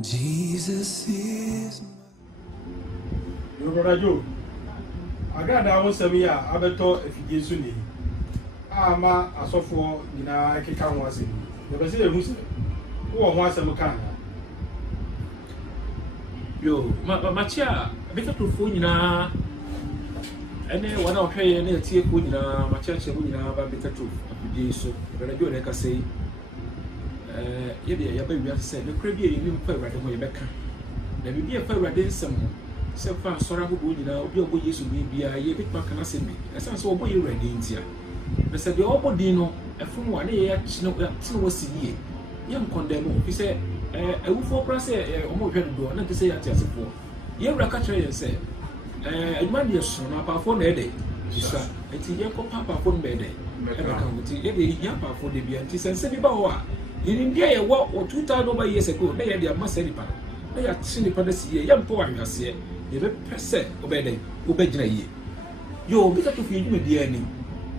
Jesus is Your brother Joe. I got that one 7 years. I better if you get Sunday. Ma a software, you know, I can come once in. The Brazilian Muslim who wants some kind. Yo, my chair, a bit of phone na. And then one of her near Tia Kuna, my church, and about better truth of the day. So, when I do, like I say, yeah, baby, I said, the crib you didn't pay right away back. There will be a fair radin some. So far, sorry, you know, be a boy, yes, be a year bit back and I say me. As I saw boy ready in here. I said, the old Dino, a from 1 year, no was a year. Young condemn, he said, a wolf for press, almost ready to do, not to say at as before. You recatcher and said, a man, your son, up for a day. It's a young papa for bed. Young papa for the BNT and Sebi Bawa. In India, what or 2,000 over years ago, they had their master. They are seen upon the sea, young poor, I say. You better say, obey, obey. Yo, better to feed me, dear.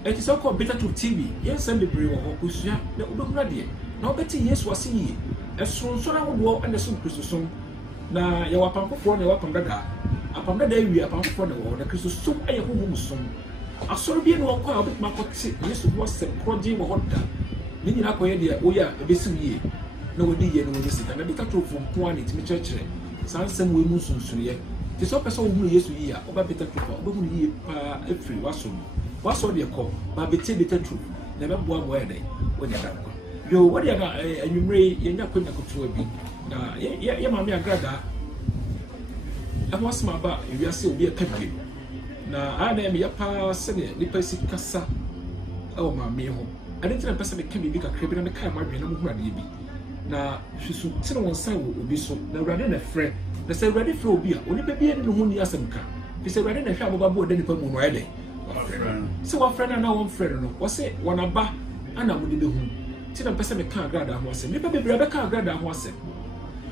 It is all called better to TV. Yes, send the brave or Kusia, the Uber. Now, Betty, yes, was see. As soon as I would walk and the soon Christosum. Now, you are pump for the welcome brother. Upon the day we are pump for the war, the Christosum, I am soon. I saw be no call with my pocket, yes, was a project or water. Meaning, I call dear, oh, yeah, a busy year. No idea, no visit, and a better truth from Puan, it's me church. Some women soon, yeah. This officer who yes, we are over better truth, over who a free wasson. What's all your call? But better truth. Never one word when you're done. Yo, what you got? And you may, you're not going to go to a bit. Yeah, mammy, I got that. I was my bar, if you are still be a country. Now, I name your power, Senate, Nipasi Cassa. Oh, my me home. I didn't tell a person that can be big a crib and a car, my brain, and ready. Now, she should tell one side will be so. Now, rather than a friend, they say ready for beer, only baby and whom you ask them can. They say rather than a shop about more than a moon ready. So, our friend and our own friend, was it one about and I would do whom. Till a person can't grab that was it. Maybe Rebecca can't grab that was it.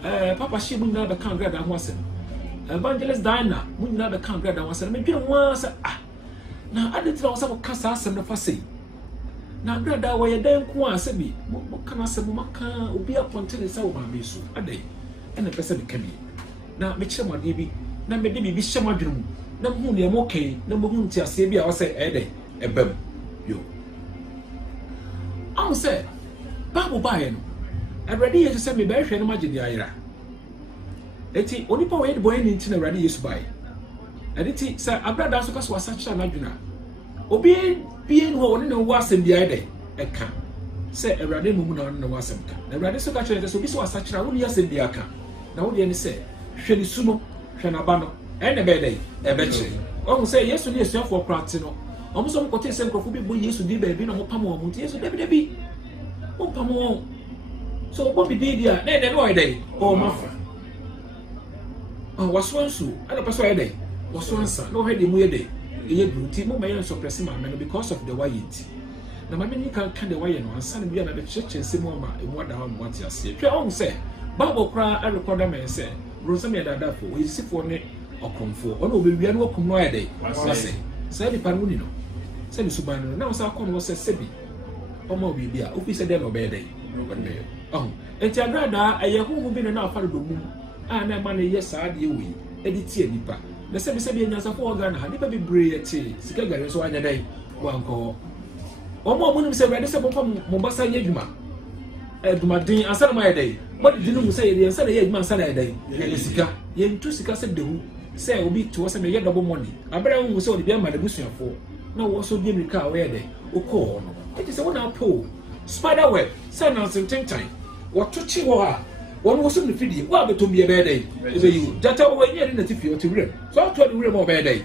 Papa, she would never can't grab that was it. Evangelist Diana would never can't grab that was it. Maybe once. Now, I didn't know some cast and the fussy. Now, grab that way, then Kwan said me. What can I say? Maka will be upon telling so my miss a day. And the person can be. Now, Mitchell, my baby, now maybe be shamadrum. No moon, I'm okay. No moon, tia Sabia, I say, a day, a bum. You. I'll say, Babu Bayan. I'm ready to send me back and imagine the Ira. Eti, only power boy in ready is by. And it said, I've got that was such an adjuna. Obeying being one in was in the idea. I can say a ready moon on the wasm. The ready so catch it, so this was such a wood yes in the account. Now, the end say, Shani Sumo, Shanabano. And a bad day, a betchy. Oh, say yes to yourself for Pratino. Almost some quotation for people used to do baby no Pamo, yes, Debbie. Oh, Pamo. So, what be did ya? Then no day. Oh, Maffa. Oh, was one so. I don't pass a day. Was one son. No heady weird day. The Timo may suppress my man because of the white. Now, my many can't the way and son be another church and Simoma in what down what you say. Your own say. Babo cry, I record them and say, Rosamia Dadapo, we see for me. Or come for, or no, we are not come no day. I say, say the Panunino. Say the Subano, now so come was a Sebi. Or more be a officer then obey day. Oh, and Tiagrada, a young who been enough for the moon. And I money, yes, I do we. Edit here, Nipa. The same Sabian as a foregun had never been brave at tea. Scagar so one day. One call. Or more women say, ready some from Mombasa Yejuma. Edmadin, and Saturday my day. What did you say? The Saturday Yegman Saturday. Yesica, Yen two Sika said the who. Say will be to us and get double money. I better who saw the beer my debussy for. No one so give me car where they or call. It is a 1 hour pole. Spider web, send us in 10 time. What to chihuahua? One was on the video. What to be a bad day? You that away in the TV to rim. So I told you more bad day.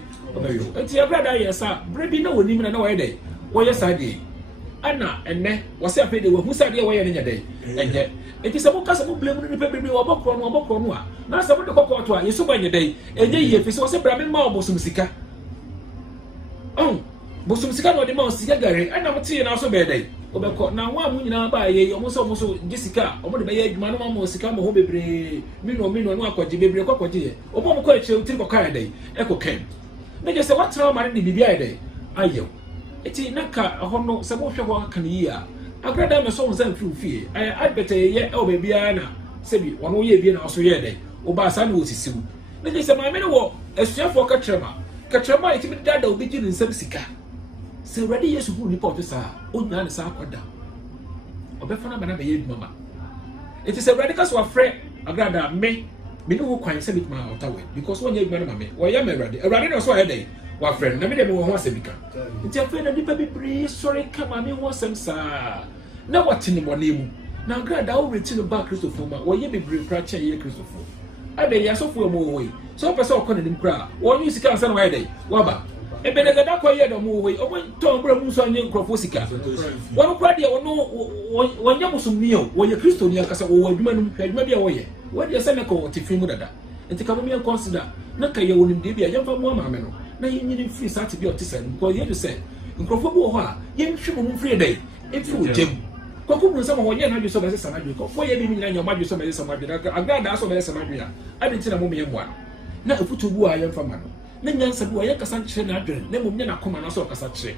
It's your brother, yes, sir. Brady no one even no day. Well, yes, I did. Anna and then was a pity who said away in a day. And yet it is a more possible blame the baby or Bokron. Now, some of the Bokor is so by the day. And then if it was a Brahmin Mao Bosumsika. Oh, Bosumsika or the most Gary, and I'm seeing also bad day. Now, one woman by almost Jessica, or the Bay Manamo Sicamo Hobby, Mino, no baby, or Cocoji, or Momo Coach, Triple Car day, Echo came. They just say, what time I did the day? I yo. It's in Naka, a hono, some of your can year. I grant them a song and through fear. I better yet, oh, baby, Anna. sebi ono ye bi na oso ye dey oba sa na osisiw na je se maame no wo asuafo katrema itimi dada obi gi nsam sika se awurade yesu hu ni pot sa onya ne sa akoda obefa na bana be ye mama it is awurade ka so afre agrada me no wo kwan se bitma otawe because won ye gbana mame wo ye me awurade no so ye dey wa friend na me dem wo ho asebika nti afre na dipa bibiri sorry kama me ho asem sa na watini mo na emu na agrada wo reti no ba Christopher ma wo ye bibiri kra che ye Christopher ade ya so fo mo wo so person ko nim kra wo nyi sika ansa na wa dey wa ba ebe na gada ko ye do mo wo o mo to mbra mu so anye nkrofo sika wo kra de wo nya musumni o wo ye Kristo ni akasa wo adwuma num adwuma bia wo ye wo de se na ko tifi mu dada enti ka mo me consider na ka ye wonim de bia ye fa mo amaame no na ye nyini free sat bi o ti se ko ye de se nkrofo bi wo ho a ye nhwe mo free dey efi wo jem koku bun sama wonye na dwuso be sana dwu ko fo ye bi mi nyanya ma dwuso be sama dwu agrada so be sama dwu ya ade ntina mo me moa na afutu bu a ye mfa ma no na nyansa bu a ye kasa kire na adwere na mom nya na koma na so kasa kire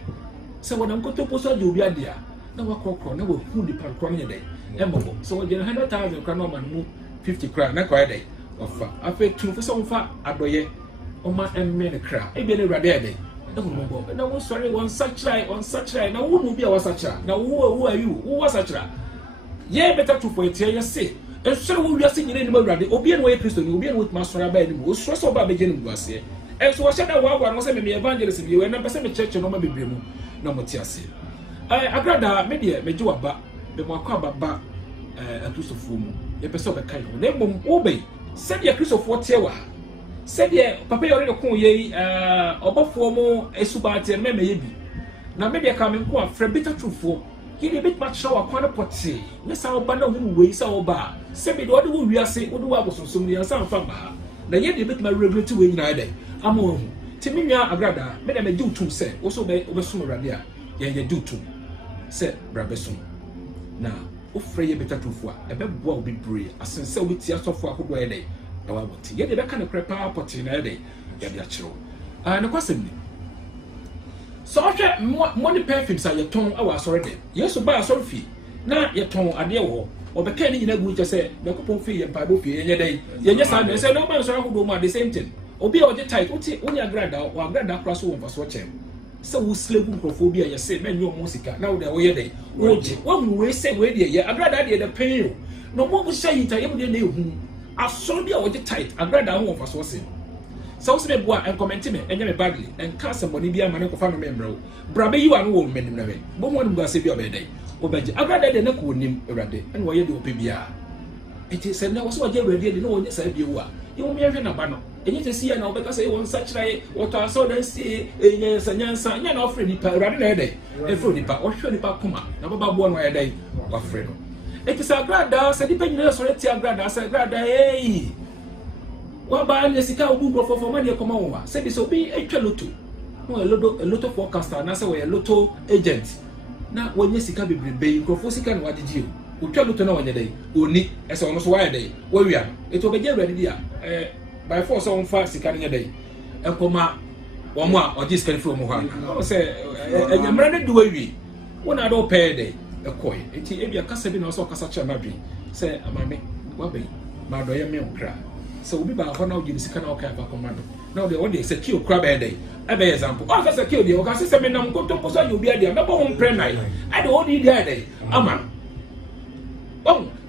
se wona nkoto poso de obi ade a na wakrokro na wa hu di parkro ne dey embobo so we 100,000 kra no man mu 50 kra na ko ade ofa afa tu fo so mfa adoye o ma emme ne kra e bi ne rade ade na wo sorry on such na wo no bi a wasachira na wo are you wo wasachira ye better to for it ye say e so wo wiase nyine ni mawurade obi en wo ye Kristo ni obi en wo masora ba ni mo so so ba be je ni guase e so wo sheda wo no se me evangelist bi we na pese me church no ma bebre mu na mo ti ase agrada me de me ji waba be mo akwa baba Kristofo mu ye pese obe kai ho na mbom wo be se de Kristofo tie wa se de papa yore ko ye obofo mu esubate me ye bi na me de ka me ko afre beta trufo kini bit match show akwana poti ne sa oba na hu we sa oba se me de ode wo wiase ode wo abosonsum ne ansa mfa ba na ye de bit ma regulate we nyina ide ama hu ti me nwa agrada me de me du tum se wo so be obesum awrade a ye du tum se brabesum na ofre ye beta trufo a ebe boa obi bre asense wo ti asofo akodo ye de na wa boti ye de be ka ne krepa poti na ye de ya bi a chiro na kwasem ni so hwe money perfumes a yeton awa asore de yeso ba asore fi na yeton ade wo obeka ni nyina gu che se be kopon fi ye pa bo fi ye dey ye nya sa me se no ba so ahudo mu the same thing obi a oje tight uti unya agrada o agrada kra so won so chem se wo slegu microphobia ye se menyo mo sika na wo de wo ye dey oje wo mu we se we de ye agrada de the pain no mo bu shay ita ye mu de na ehu asore bi a oje tight agrada ho won so se so se be boa en comment me enye me badly en ka se money bia ma ne ko fa no me mbrawo brabe yi wa no wo menim na we bo mo no se bi obedai obaji agrada de na ko nim awrade en wo ye de ope bia eti se na wo so je awrade de no wo nya sa bi wo a ye wo me hwe na ba no enye te si ya na obeka se won sa kire wo to aso dan si enye sanyansa nya na ofre ni pa awrade na ye de e fro ni pa wo hwe ni pa kuma na baba bo no ye dai wa fre no eti sa agrada se di pa nyina so reti agrada sa agrada hey wa ba ne sika obu fofo ma ne koma wo se bi so bi etwa loto no a loto forecaster na se we loto agent na wonye sika bebrebe nkrofo sika na wadigi o twa loto na wonye dai oni ese ono so wa dai wa wia eto beje awrade dia by force on fa sika nya dai enkoma wo mo a odi sika fi mo ha o se enyamra ne duwa wi wona do pay dai ekoi eti ebia kasa bi na so kasa cha madwi se amame wa bai ma do ye me okra so obi ba ho na ogi sika na oka ba commando na o de se kill crab e dey e be example o ka se kill dey o ka se me nam ko to poso you bi dey na bo hom pre nai I dey hold dey ama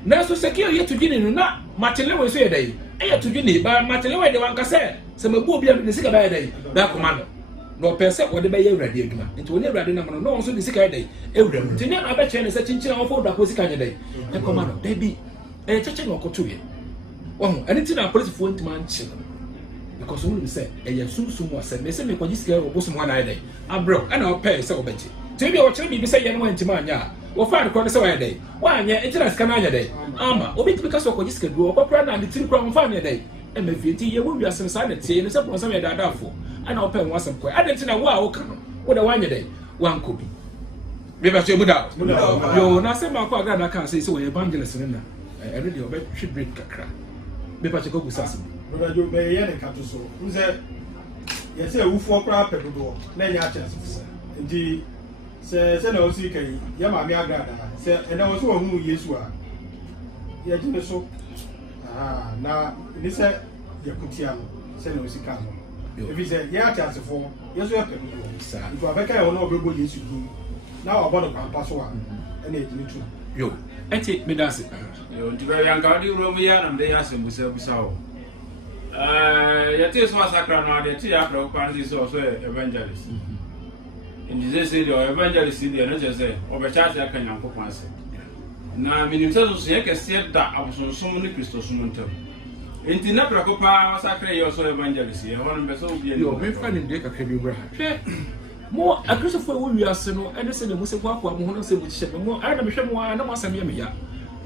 na so se kill ye to gini no na matele we so ye dey e ye to gini ba matele we dey wan ka se me bu obi am de sika ba dey ba commando no pese o de be ye awrade aduma nti woni awrade na no no so de sika dey ewra mu nti ne aba che ne se chinchina wo fo da ko sika nye dey e commando baby cheche no ko to ye anything na police for man chill because we say sunsun was said me say me kwaji sika ro bosom wana dey abro and our pay say obeji ti bi o chere bi say ye no antima anya wo fa ko say wa dey wa anya etira sika na anya dey ama obi ti ka so kwaji sika du okopra na de tiri kwa mfa anya dey e me fi ti ye wo wi asem sa na tie ne say pro say me da dafo and our pay one some kwa adentina wa wo ka no wo da wa anya dey wan ko bi me ba so mu da yo na say ma ko aga na kan say we evangelist na e ready obe twi break kakra be pa cheko gusasi brother jo be ye ne kato so nze ye se ewufo kra pedodo na nya chance nti se na osi kai ye ma me agrada se ena wo so hu Yesu a ye jine so na ni say yakutia no say na osika no if say ya atasefo yeso ya pemu sa if abeka ya no obego Yesu din na obodo pampa so a na ejini tu yo eti me dance yo ntiba yanka di romu ya na mde ya sembusa busa o yati so asakra no ade ti ya pra ko anzi so evangelist in this say the evangelist dey no just say obecha ya kan Yankopon ase na minimsa so ye kese da abosonsom ne Kristo sumontam enti na pra ko pa asakra ye so evangelist ye hono be so obi yo be fa ne de kakra bi bra hwe mo Christopher wo wiase no ene se ne mo se kwa mo hono se mo chihye mo ana me hwe mo ana mo asam ye me ya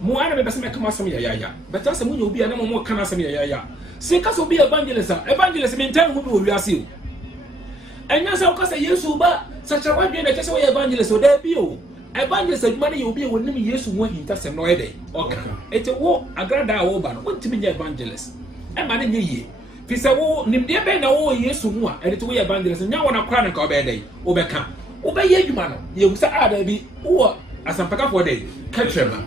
mo ana me be se me kama asam ya beta se mo ye obi ana mo kana asam ya se ka so be evangelist me ntan hu bi wo wiase enya se o ka se Yesu ba sacha wa dwe na kese wo evangelist o da bi o evangelist adwuma ne obi e wonim Yesu ho hinta se no ede oka ete wo agrada wo ba no wontimi nya evangelist e ma ne nye yie fi se wo nimde be na wo Yesu ho a ede to wo evangelist nya wo na kra ne ka obe dey obeka obeye adwuma no ye hu se ada bi wo asampaka for dey ka trema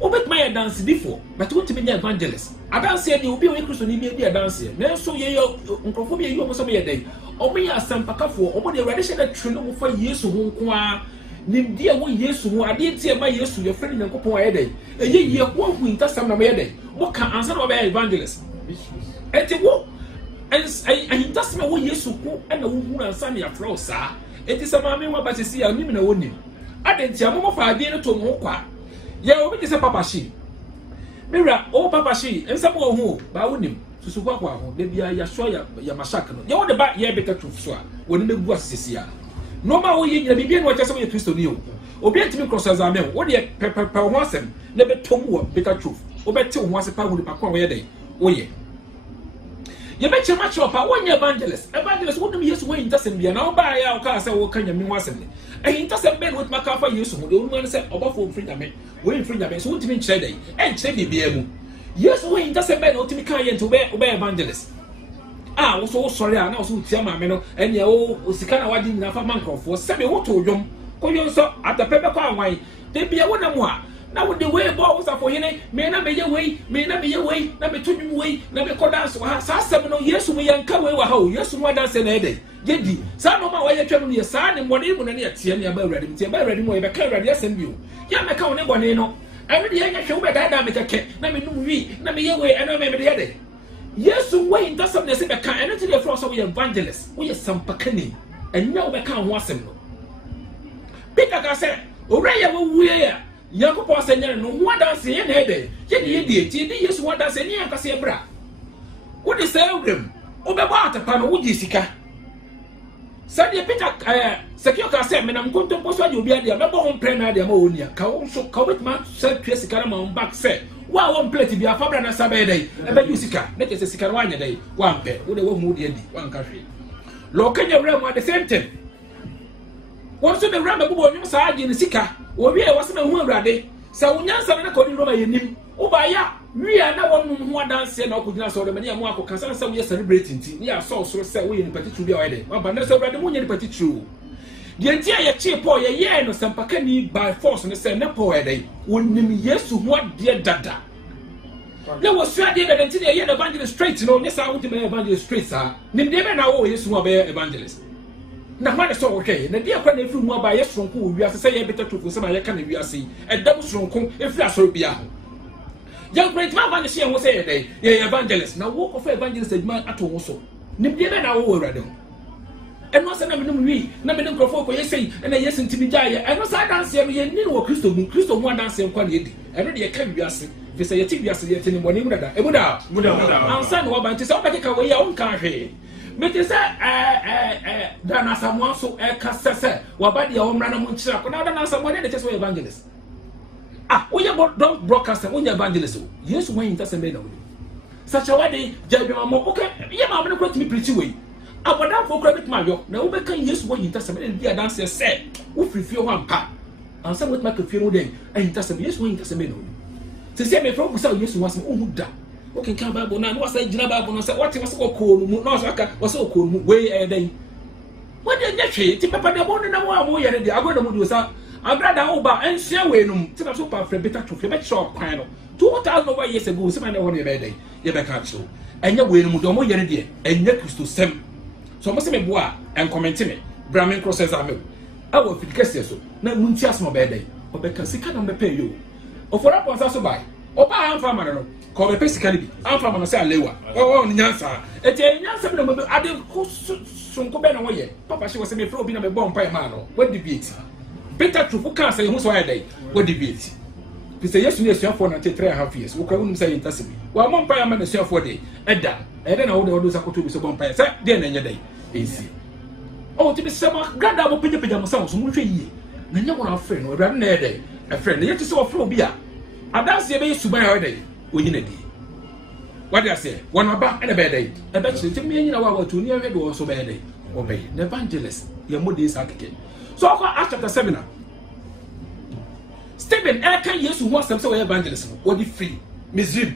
obetma ye dance before but wontimi nya evangelist adanse ni obi o Kristo ni bi e dance na so ye nkrofo bi ye yo mo so be dey omo ya asampakafo omo de awade hye da twene mo fa Yesu ho nko a nimdi a wo Yesu ho ade tie ma Yesu ye frɛ Nyankopɔn aye dey eye ye ko hu intasam na mo ye dey mo ka ansa na be evangelist eti wo intasam wo Yesu ko na wo hu ansa na ya frɛ sa eti sama me wa ba sisi ya nim na wonim ade ntia mo fa ade no to mo kwa ye obi je se papa shi mira o papa shi ensa mo hu ba wonim susu kwa ho de bia ya so ya mashaka no ye wo de ba ye beta truth so a woni me bu asisi ya no ma wo ye nyina bibia no cha se wo ye Kristo ni o obi antimi cross exam wo de pepe ho asem na betom wo beta truth wo bete ho asepa wo de pa kwa wo ye dey wo ye ye be chema chopa wo nye evangelist wo dem Yesu wo intasem bia na wo ba ya wo ka se wo kanya mi ho asem ne intasem be no maka fa Yesu ho de wo man se obafo mfrinyame wo mfrinyame so wo timi nkyere dey nkyere bibia mu Yesu wo intasem be na wo timi kan ye nti wo be evangelist wo so sorry na wo so tia ma me no ene wo sika na wadi nyina fa mankrofo se me wo to dwom ko yo so atape be kwa anwan de bia wo na mu a na wo de we bo wo safo hene me na me ye wei na me to dwom wei na me ko dance wa sa asem no Yesu mu yanka wei wa ha o Yesu mu dance na ede yedi sa no ma wa ye twam no ye sa ne mmone mu na ne tie ne aba awrade mtie aba awrade mu ye be ka awrade asem bi o ya me ka wo ne bone no ene de ye nya hwe wo be da me keke na me num wi na me ye wei ene me de ye de Yesu way intasam ne se be kan ene te de fro so we evangelist we sampakani enya wo be kan ho asem no Peter ka se ore ya wo wuye ya Yankopɔn se nyane no ho adanse ye na ede ye de ye die ti de Yesu adanse ne yanka se bra wo de se ewrem wo be ba atapa no wo ji sika sade Peter sekio ka se menam kontompo so ade obi ade me bo ho mpre na ade ma onia ka wo so ka wetma se tue sika na ma back se wa won plate bi afabra na sabe dey e be ju sika na ke se sika no anya dey wa mpe wo de wo mu de adi wa nka hwe lo kenya wrem at the same time won so be wrem be bo nyum sa agi ne sika obi e wase me hu awrade sa wonyansa na ka odi roma yenim wo ba ya wia na won hu adanse na okugina so de me ya mu akoka sa we celebrating ti ne ya so so se wo ye ni patitu bi a wede wa ba na se awrade mu nye ni patitu de ntia ye chi Paul ye no sampakani by force ne se ne Paul edai wonim Yesu ho ade dada na wo so ade dada ntia ye evangelist straight no ne sa wo de evangelist straight sa nim de be na wo Yesu ho be evangelist na hwane so wo hwe na de akwa na efi mu aba ye soronko wo wiase se ye beta tofo se ma ye ka na wiase edam soronko efi asoro bia ho young great man van she ho se ye dai ye evangelist na wo ko fa evangelist adwuma ato wo so nim de be na wo awrade ho eno se na me num wi na me nkrofo ko yesei na Yesu ntimi jaye eno sa dance ye ye ni wo Kristo mu dance kwa na edi eno de ye ka wiase fi se ye ti wiase ye tini mo ni mu dada e mu da ansa no wa ban ti se obeke ka we ya on kan hwe me ti se dana samuel so ka sese wa ba de o mra na mu nchira ko na dana samuel de chese evangelist we don't broadcast we evangelist Yesu wan intasem be na we sacha wa de jadwama mo okay ye ma me ko timi preach we abodan fo kra bit ma yo na wo be kan Yesu wo intasem na dia dance se wo frifie ho ampa ansa wo ma ka fie no den intasem Yesu wo intasem na wo se me fro busa Yesu wasem o huda o ken kan Bible na no wasa gina Bible no se what was ko no mu no so aka was ko no we den what dey nyehwe ti papa de bo no na mo ye de agoda mu do sa agrada wo ba enhia we no ti na so pa fra beta to fe be cho kwan no 2000 years ago se man na won ye be dey ye be ka cho enya we no mu do mo yere de enya Kristo sem so mo se me bo a en comment me bramin process am awo fidikase so na munti asmo be dey obeka sika na me pay yo ofora ponsa so bai oba amfa man no ko be sika bi amfa man say alewa o nyansa eti nyansa me no ade sunko be na wo ye papa she was me fro obi na me bomb pa man no what debate Peter trufu kan say hu so ya dey what debate Pisa Yesu ne suafo na 3.5 years wo kwa unum say intasibi wa mo mpa ya ma na suafo dey eda na wo de wo sakoto bi so bomb pa say dey na nya dey esi o ti bi sama gada mo peja mo sa so mo hwe yie na nya wo na afre no awurade na dey afre na yeti so ofre obi a adanse be Yesu ban ya dey onyina di what dey say wona ba na be dey e be chiri ti me nyina wa to ni ahwe do so be dey obey the evangelist ye mo dey sa keke so Acts chapter 7 Stephen can Yesu who some say evangelist or the free Misrim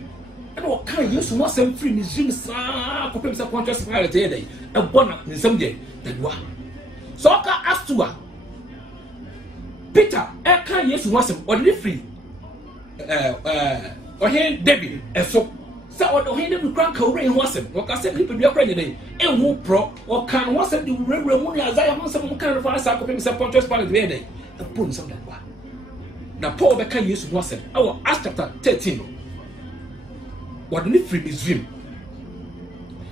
and what can Yesu who some free Misrim sa ko pem sa conscious reality dey e bona ni some dey that wa so ka astua Peter can Yesu who some or the free or here David e so or here David kran ka ore who some o ka say people bia kran dey e hu pro o kan who some the rewre mu ni Isaiah who some kan fa sa ko pem sa conscious reality dey e bon some that wa na Paul beka Yesu no asem awo Acts chapter 13 what the free Misrim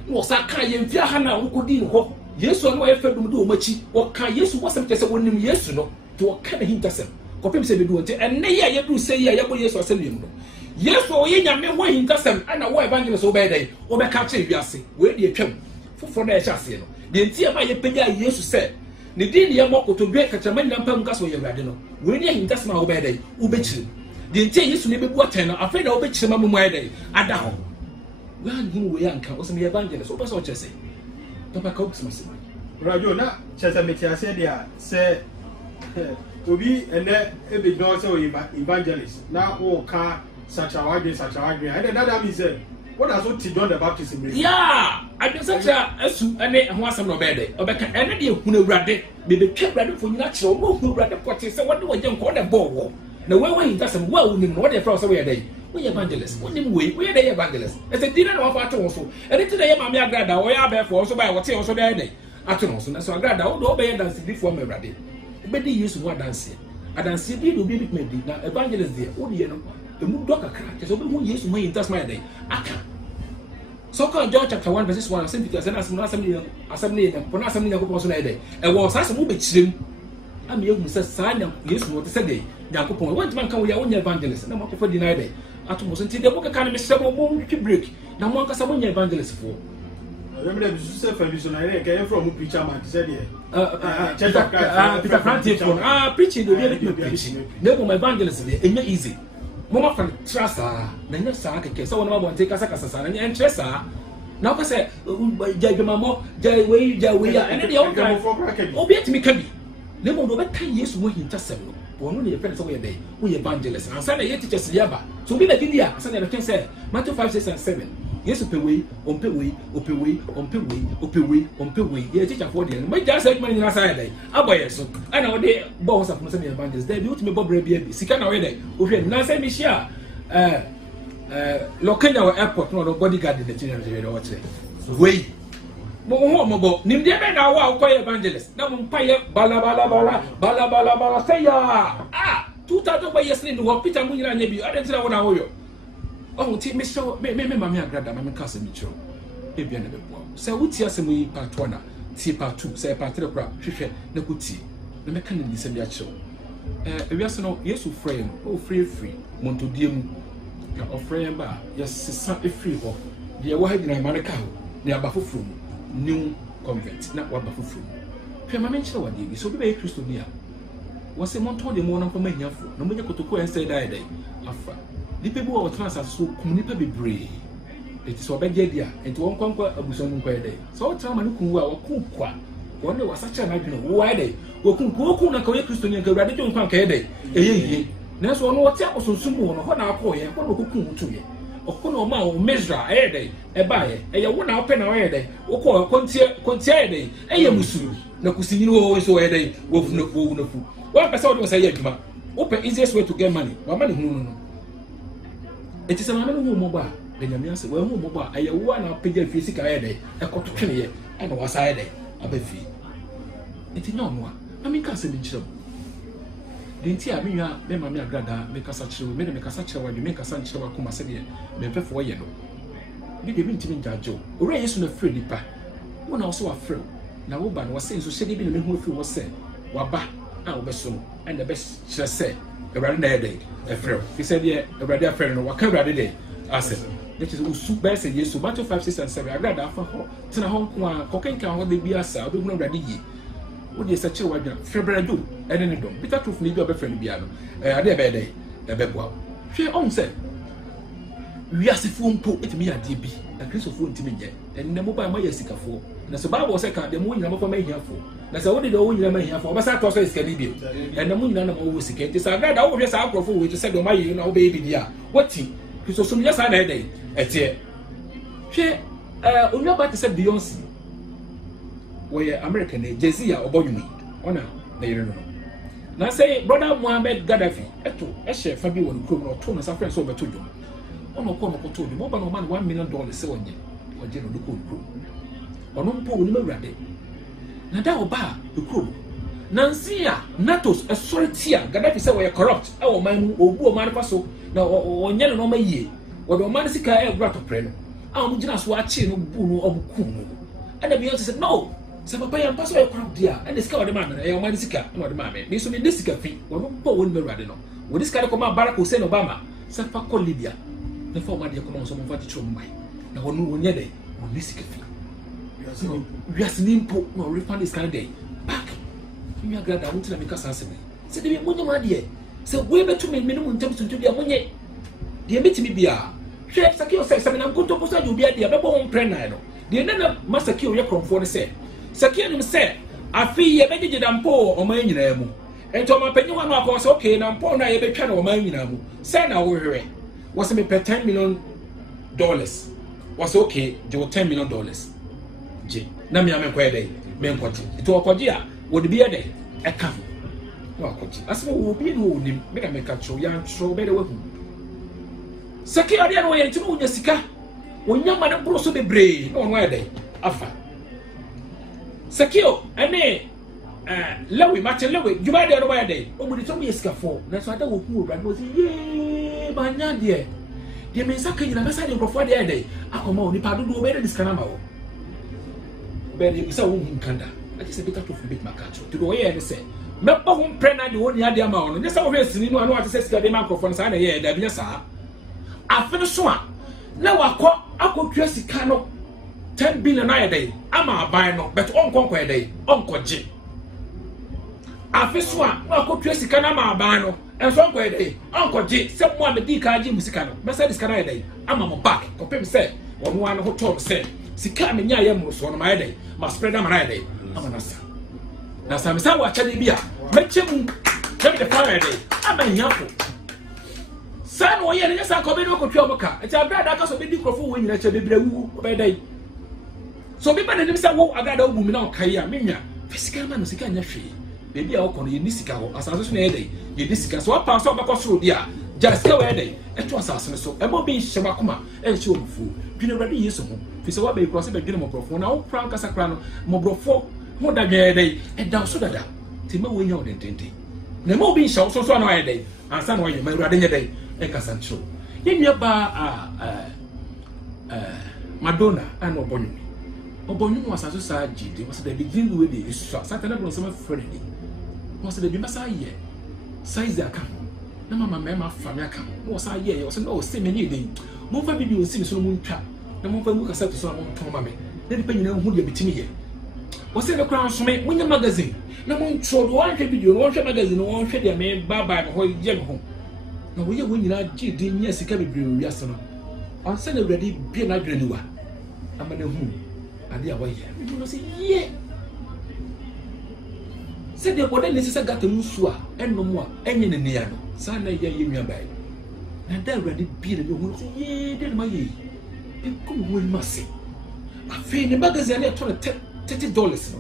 no sa kan ye mfia ha na wokodi ne ho Yesu no ye fedum do machi o kan Yesu wasem tese wonim Yesu no to o kan hinta sem ko pem se bedu onte enne ye du se ye bo Yesu asem yem no Yesu o ye nyame ho hinta sem ana wo evangelist o be dey o be ka che wiase we de atwam foforo na ye chase no de ntia ma ye penya Yesu se ne din ye mokoto be ka chama nyampa muka so ye wrade no we ne hinta sem a wo be dey wo be chiri de ntia Yesu ne be bu aten no afei na wo be chiri ma mu ai dey ada ho we an hin we anka o se me evangelist o be so chese papa ka obi smase radio na chese metia se dia se obi ene e be do se o evangelist na o ka sachawadwe and that means what does what John the Baptist mean? Yeah, I just such a asu ane ho asem no be dey obeka ene de ehunu awurade be be twa awurade fo nyina kire o hu awurade kwate se wode wo gyen ko de bo na we wan hintasem wa unim no wode fra so we dey we evangelist unim we dey evangelist e se dina na wa fa to so ene ti dey ya mama agrada wo ya be fo so ba wo te so dey ato no so na so agrada wo do be ya dance di fo ma awurade be di Yesu wa dance adanse bi do bi me di na evangelist dey wo dey no emu do kakra ke so be hu Yesu ma hintasem dey aka so John chapter 1 verses 1 asem Peter say asem ne ko na asem ne yakopon so na dey e wo sa asem wo be chirem am ye hu say sa nya Yesu wo te say dey yakopon want man kan wo ya wonya evangelist na makofo deny dey ato mo so nti dey bo ka na me se mo twi break na mo anka sa wonya evangelist fo remember the Joseph missionary ke from preacher man say dey Peter Francis preaching do be preaching dey mo evangelist dey enya easy mama fan trasa na nya sa keke so wona mabonte kasa sa na nya trasa na ko se jadwamamo we ya ene de obi atimi ka bi le mo do be kan Yesu wo hintasem no wono ne yefere so we dey we evangelist ansa na ye teachers yaba so bi na dia ansa na be say Matthew 5 6 and 7 Yesu pewe ompewe ye teacher for there me just say man na say dey aboye so ana wo dey bo ho sapon say me evangelist dey bi utime bobra bi sika na we dey o hwe na say me share Lokenya airport no bodyguard dey chinna dey watch we mo bo nim dey be na wa ko evangelist na mo paye bala say ya 2000 years ni wo Peter mo nyira nya bi adentira wo na wo yo oh ti me show me mama agrada mama kasa mi chiro e bia na be boa say wuti asem yi part 1 ti part 2 say part 3 kra hwehwe na kuti na me kan ni sem ya chiro ewiase no Yesu free no free montodie mu na ofrey ba yesesa free ho de wo ha gina mane ka ho ne aba foforo new convent na wa aba foforo hwe mama nchira wade bi so be Kristo bi a wo se monto de mo na ko mahiafo na mo nya kotoko en say dai afa the people who are transfer so communicate bebree it is obeje dia enti won kwankwa abuso mu kwai dai so tra manu kunwa wo kunkwa won de wasacha na dwene wo wai dai wo kunku na ka ye Kristo ni ka urade jo nkwan ka dai eye na so no wote akosonsum wo no ho na akọ ye ko no kokun wutu ye okono o ma o measure dai e ba ye eye wo na ope na wo ye dai wo ko kontie dai eye musuru na kusinyini wo so ye dai wo fu wo pesa wo say ye adwuma open easiest way to get money wa money hunu no It is a man who mobile. Then you answer, well, who mobile? I want to pay physical day. I got to train it. I know what's I day. I bet fee. It is no more. I mean, can't say the job. Didn't you? I mean, me grada make us such a way, make us such a way, you make us such a way, come say, me pay for yellow. Did you mean to mean Joe? Or is on a free dipper? One also a friend. Now, Oban was saying, so said even the who was said, Waba, our best so, and the best shall say, around their day, a friend. He said, yeah, a brother friend, what can rather day? I said, that is so best, and yes, so much of 5, 6, and 7. I read that for her. Tina Hong, cooking can hold the beer, sir, we know ready. What is such a way? February do, and then don't. Peter Truth need your friend Biano. I dare bad day, a bed well. She own said, we are the phone put it me a DB, a Chris of phone to me yet, and the mobile my sicker for. And the Bible second, the moon number for me here for. That's all the only number here for, but I thought it's Canadian. And the moon number always sick. It's a glad I always have for which to say, oh, my, you know, baby, dear. What thing? Because some yes, I had a day. At here. She, only about to say Beyonce. Where American, Jay-Z, or Boyuni. Oh, no, they don't know. Now say, brother Mohammed Gaddafi, Eto, Eshe, Fabi, and Krum, or Thomas, our friends over to you. On a corner told you, more than $1 million selling you, or General Crew. Or no poor women ready. Nadao Ba, the crew. Nansia, Natos, a sorry tear, Gaddafi said we are corrupt. Our man, or poor Manapaso, now or Yan no ye, or the Manasica air grato preno. Our Mujinas watching Bunu or Kumu. And the Beyonce said, no. So Papa and Paso a crowd dear, and discover the man, and your Manasica, not the man. This will be this fee, or no poor women ready. With this kind of command, Barack Hussein Obama, Safa call Libya. The former dear command some of what you my. Now, one day, on this fee. We are seeing no refund this kind of day. Back. You are glad I want to make us answer me. Said the money, my dear. So, we better make minimum terms to be a money. Dear, meet me be a share secure sex. I mean, I'm going to post you be a dear, but won't prenado. The another must secure your comfort to say. Secure him said, I feel a better than poor or my name. And to my penny one of us, okay, and I'm poor now a better or my name. Send our way. Was me per $10 million. Was okay, there were $10 million. J. Nami Amequede, Menquati. It was Kodia, would be a day. A come. Well, as we will be in make a show young show better with him. Secure the way to Jessica. When young man brought so be brave, on where they after. Secure, and nay, Lowy, Martin Lowy, you might the other way day. Oh, but it's only a scaffold. That's what I will move and was yea, my dear. Dear Miss Saki, you must have before the other day. I come on, if I do better this canamo. But it was a woman candor. I just a bit of bit my catch to go here and say, Mappa won't prena the one had the amount. And that's how we're seeing one what says the microphone sign a year, that yes, I finished one. Now I could dress the cano 10 billion a day. I'm a buy no, but Uncle a day, Uncle J. I finished one, I could dress the canama buy no, and some way day, Uncle J, someone the DKG Musicano, but said this can I day. I'm on my back, compare say, one who told said. Sika me nya yam so no my day must spread am my day amanasa na sam sa wa chade bia mechem dem the fire day am anyafo san wo ye ne sa ko be no ko twa boka e ta brada ka so be di krofo wo nyina che be brawu be day so be ba ne sa wo agada obu mi na kai a menya physical man sika nya hwe be bia wo kono ye ni sika ho asase so na ye day ye di sika so pa so ba ko so dia just go day e to asase so e mo be hye makoma e hye obufu dwine brada yeso ho fisa wa be cross be dwine mo profo na wo pran kasa kra no mo brofo mo da day e da so dada ti ma wo nya odentente na mo be hye so so na wa day ansa na wo ye ma urade nya day e kasa ncho ye nua ba Madonna and Obonu was as a GD was the beginning with the Saturday was some Friday. Was the Bimasa ye? Size the account. No, mamma, family account. Was I ye? Was no same any day. Move a video seems so moon trap. The move a look at some Tommy. Then depending on who you're between ye. Was it the crown smith when the magazine? No one showed one video, one magazine, one shade their man by the whole gem home. No, we are winning our GD, yes, it can be brewed, yes or no. On Sunday already be an agreeable. I'm a whom. And they are away here. You say, yeah. Said the body necessary got a musua and no more, any neano. Sunday, you nearby. And they already beat the woman say, yeah, then my ye. You come with mercy. I feel the magazine $30.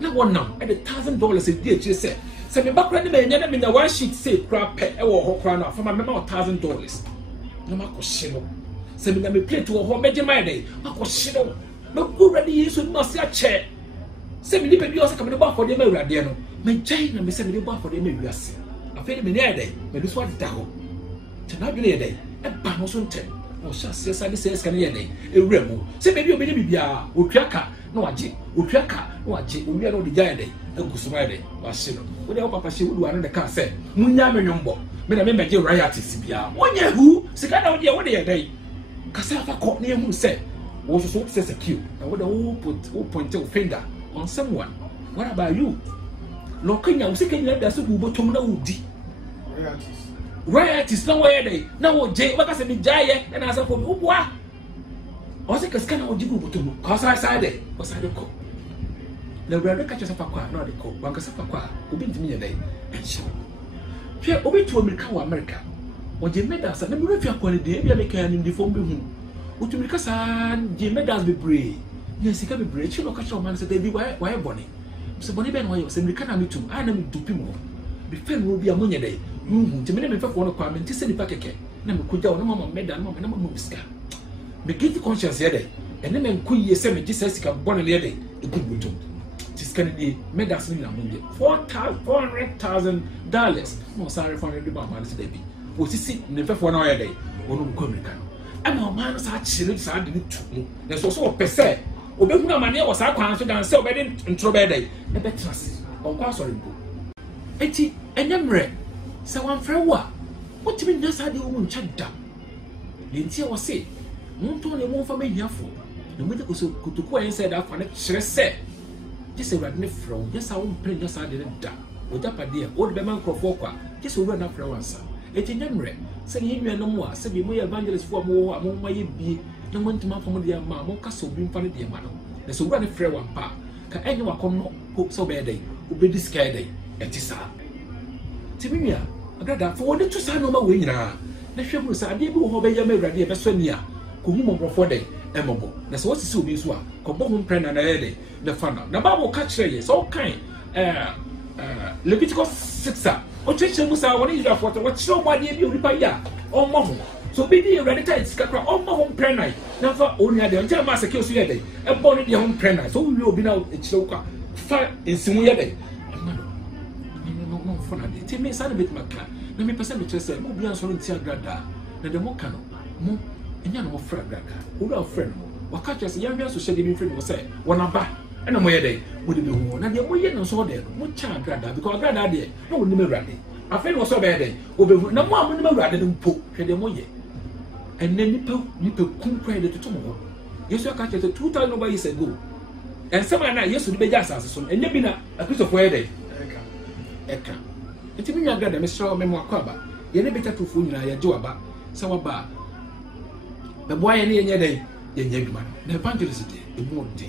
Now one now, at $1,000 a day, she said. So, the background man, in the one sheet say, crap pet or crown from a member $1,000. na makɔhye no sɛ me na me plate wɔ hɔ mɛgye mayɛ dɛ makɔhye no mɛgu awurade yesu no ase akyɛ sɛ me nipa bi ɔsɛ ka me de bɔ afɔdeɛ ma awuradeɛ no mɛgyae na me sɛ me de bɔ afɔdeɛ ma awiase afei de me ne ayɛ dɛ mɛde so adeda hɔ kyɛ n'adwene yɛ dɛ ɛba no so ntɛm ɔhyɛ aseɛ sa de sɛ ɛsika no yɛ dɛ ewura mu sɛ baabi a obɛnya biribiara otwa ka na wagye otwa ka na wagye owia na ɔde gyae dɛ agu so ma yɛ dɛ wahye no wode wo papa hyɛ wodu ano de kaa sɛ munya me nwɔmbɔ me na memɛgye royalties biara wonyɛ hu sika na wode yɛ dɛ kasa afa kɔ na yɛhunu sɛ wo so wote sɛ secure na wode wo point wo finger on someone. What about you? Lokanya usika nyina da so bu botom na wudi royalties na wo yɛ na wo je baka se bi jaye na asafo bi ubwa o se kaska na wo jigu botom ka sa side o sa de ko na brother ka chesa fa kwa na de ko banka sa fa kwa obi ntimi yɛ dai enche hwe obi to America wa America o je medals na mi refi akwa ne de bia me kan ni fo mbe hu o to America sa je medals be brave yes sika be brave chi lo ka cho man se de bi why boni se boni be no yo se America na mitum ana mi dupi mo be fe no bi amonye dai nti me ne me fefo no kwa me nti se nipa keke na me kogya no mama medal no na mama biska me guilty conscience ye dai ene me nkoyie se me gisa sika boni le dai egubutum tiska ne medals ni na monye $400,000 no sorry for the mama se dai bi o sisi ne fefo na ye dai onu ko America no ama man no sa chire sa de ni tu na so so pese obehunu amane wo sa kwan so dan se obede ntro be dai e be trust on kwa sorry mpo eti enyemre se wan frɛ wo a wotimi nya sa de wo ncha da le ntia wo se monto ne mo fa mahiafo na mo de ko so kutuku ayin se da fa ne kyerɛ sɛ gese wurade ne frɛ wo nya sa wo mpre nya sa de ne da wo japade a wo de be man krofo kwa gese wurade na frɛ wo ansa eti enyemre se ne nwa no mo a se bi mo evangelist fo mo a mo maye bi na mo ntima fa mo de ma mo ka so bi mfa ne de ma no na so wurade frɛ wo ampa ka enye wakom no ko so be dai obedi sky dai eti sa timia agrada for wode to sa no ma we nyina na hwɛ mu sa ade bi wo ho be yama awurade e be so ni a ko hu momrofo dai e mobo na so wosisi obi so a ko bo hu mpre na na ye dai na fa na Bible ka kyerɛ ye so kan Leviticus 6 a o twetwe mu sa woni Israel to wo kyerɛ mo ade bi onipa ya o mo ho so bi di awurade ta iskakra o mo ho mpre na fa oni ade ntia ma seke so ye dai e bo no de ho mpre na so wi obi na kyerɛ kwa fa ensimu ye dai for na de ti me sa na bit maka na me pesa me kyerɛ sɛ mo bia nso ntia agrada na de mo ka no mo enya no mo fra agrada wo ra friend mo waka kyerɛ sɛ yɛhwɛ so hyɛ de bi friend mo sɛ wona ba ɛna mo yɛ dɛ mo de be hu na de mo yɛ no so de no mo kya agrada because agrada de na wo nim awurade afei no so be yɛ dɛ obehu na mo a mo nim awurade no mpo hwɛ de mo yɛ ɛnna nipa kunkran de toto mo ho yesu aka kyerɛ sɛ 2000 years ago ɛnsɛm na yesu de be gya asase so ɛnya bi na akristofo yɛ dɛ ɛka enti me nwa grada me sraw me mo akwa ba ye ne beta tofo nyina ye gye waba sɛ waba be boa ye ne ye nyɛ dai ye nya dwuma na evangelist de e mo de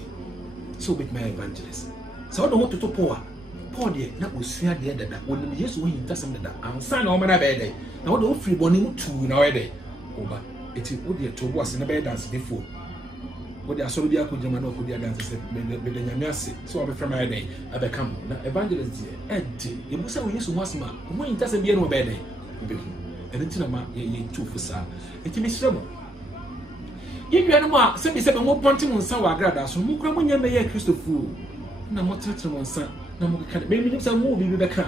so bit my evangelist sɛ wodo ho toto Paul de na osua de dada wonim Yesu wo hintasem dada ansa na o mana be dai na wodo free boni mu tu na o dai oba eti wo de to bo ase na be dance before wo de asoro bi akojama na ko de dance se be de nyame ase so obe from my day abekam na evangelist de enti e musa wo Yesu wasma mo hintasem bi e no be dai obehu enti na ma ye tu fusa enti mi sremo ye nua no ma se bi se be mo ponte mo nsa wa agrada so mo kura mo nya me ye Christopher na mo tetre mo nsa na mo ka be mi nim se mo bi be ka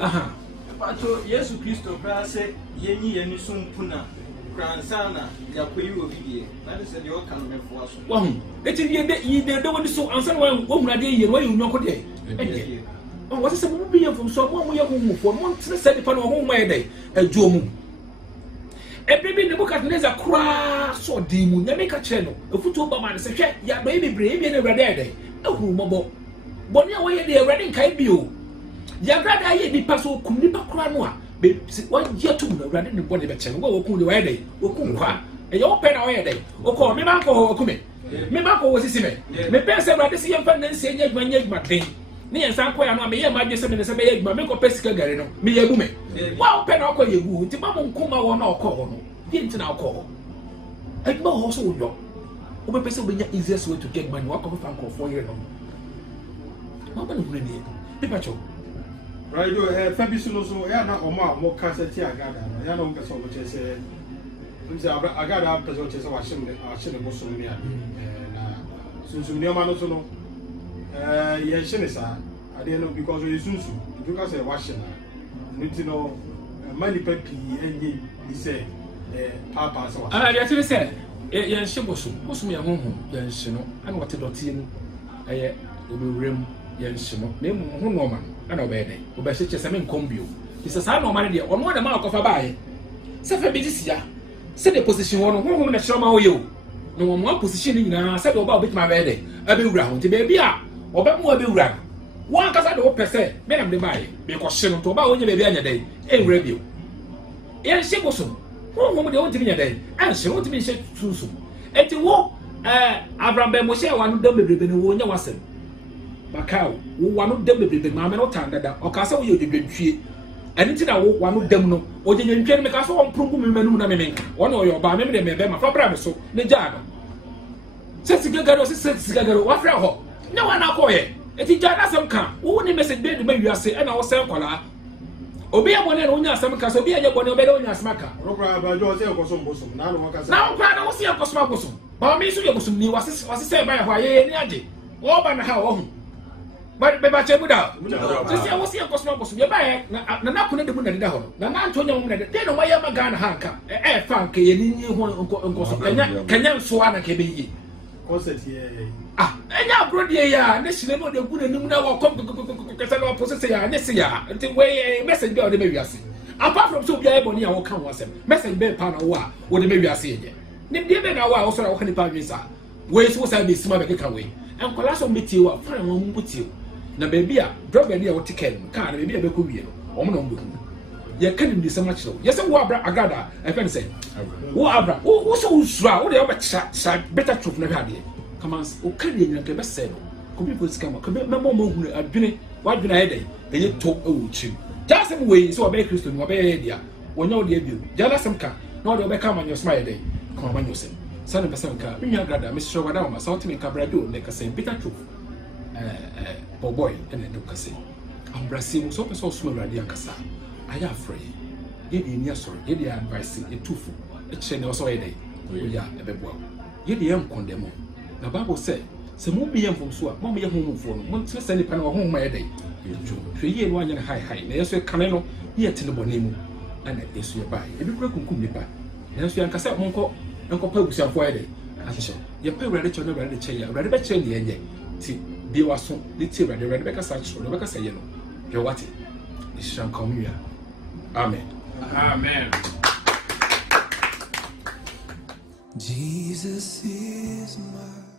aha pato Yesu Kristo bra se yenyi yeni so mpuna kransana ya koyi obidie na se de o kan me fo aso wa hu eti ye de woni so ansa na wo hu na de ye no ye nyoko de o wo se mo bi ye fom so mo ye hu fo mo ntre se de pa no ho mo ye de adwo mu ebibi ne Nebukadnezar kura so di mu nyame ka kire no efutu ba ma ne se hwe ya do ebibre ebi ne awurade ede ehuru mobo boni a wo ye de awurade nkai bi o ya brada ye nipa so kum nipa kura no a be wa ye tum na awurade ne boni be kire no wo kum de wa ye de wo kum kwa e ye wo pe na wo ye de o ko me ba ko ho kume me ba ko wo sisi me pe se awurade se ye mfa na nsi nya adwuma den ne yen san ko ya no me ye ma gye se me ne se be ye adwuma me ko pesika gare no me ye bu me wa wo pe na ko ye gu nti ma mo nkoma wo na ko no ye nti na ko adwuma ho so wo yo wo be pese wo nya easiest way to get money wa ko fa nko for year no ma ba no hure ne be ba cho right yo fabi so ya na o ma mo ka se ti agrada no ya na mo pese o che se nti agada person che se wa hye ne bosom ne ade na sunsun ne ma no so no ye hye ne sa ade no because we sunsun you can say wa hye na nti no mani papi enye ni say papa so ah ya tiri say ye hye bosom ya honhom ye hye no ana wote dotie mu eye obewrem ye hye no na mu ho no ma ana obede obehye che se me nkombio isa sa no ma ne de ono na ma akofa baaye se fa bi disia se de position wono honhom na hyeroma wo yo no mo position ni nyina se de oba obetima bede abewura ho nti be bia obemu abewura wan kasa de wo pese me na me baaye be ko hye no to oba wonye be bia nya dai enwura bio ye hye bosom honhom de won timi nya dai an hye won timi hye tusu enti wo Abraham be mo hye wanu dam bebrebe ne wo nya wasem bakao wo wanu dam bebrebe ma me no tandada o kasa wo ye odwedwetwie ani ti na wo wanu dam no o je nyentwe me ka so on prungu me manum na me menka wona o yo ba me de me be ma fa bra me so ne ja no se sigagaro se sigagaro wa fra ho na wana ko ye eti ja na sam ka wo ni message be de ma wiase e na wo sen kwala obi ya bone no nya sam ka so obi ya bone obi de nya sam ka rokra ba jo se ko so mbosom na no wakasa na wo kwa na wo se ko so bosom ba mi so ye bosom ni wase se ba ya ho ye ni ade wo ba na ha wo hu ba che buda just ya wosi akosma bosu ye ba na kunu de mu na de ho na antonya mu na de no wa ya magana hanka fa nke ye ni ho nkoso kanya nso ana ke be yi concept ye enya bro de ya na shine no de guna nim na wa kom kasa na process ya ne se ya nti we message be o de me wiase apart from so bia e boni ya wo kan wasem message be pa na wo de me wiase ye nim de be na wa wo so na wo kan pa nwisa we so sa be sima be ka we en kola so metie wa fa na wo mbutie na baby a driver ni a wote ken car na baby a beko wie no omo no mbu ye kan ni sama chiro ye se wo abra agada e fen say wo abra wo so usura wo de oba cha better truth na hade come on o kan ye nyanka be say no ko bi police kama ko be memo mo hu adwene wa adwene aye dai e ye to e wo chim jasem we so oba Kristo ni oba ye dia wonya wo de abio jala sem ka na wo de oba ka manyo sma ye dai ko manyo sem sana person ka nya agada me sure wada ma sauti me kabra do le ka say better truth boy and do kase ambrasi so person so radio kasa aya afraid ye de ni asoro ye de advice e tufu e che ne so ye dey ya e bebo ye de yam condemn na bible say se mo bi yam fom so a mo ye homo fo no mo tse se ni pa na ho ma ye dey hwe ye no anya na hai na yeso kane no ye te ne bonemu ana yeso ye bai e bi kura kunkum ni pa na yeso yan kasa mo nko pa gusiafo ye dey ahye ye pa wrade che no wrade che ya wrade be che ne ye ti bi waso the table the Rebecca Sacho Rebecca say you know you what it shall come here amen Jesus is my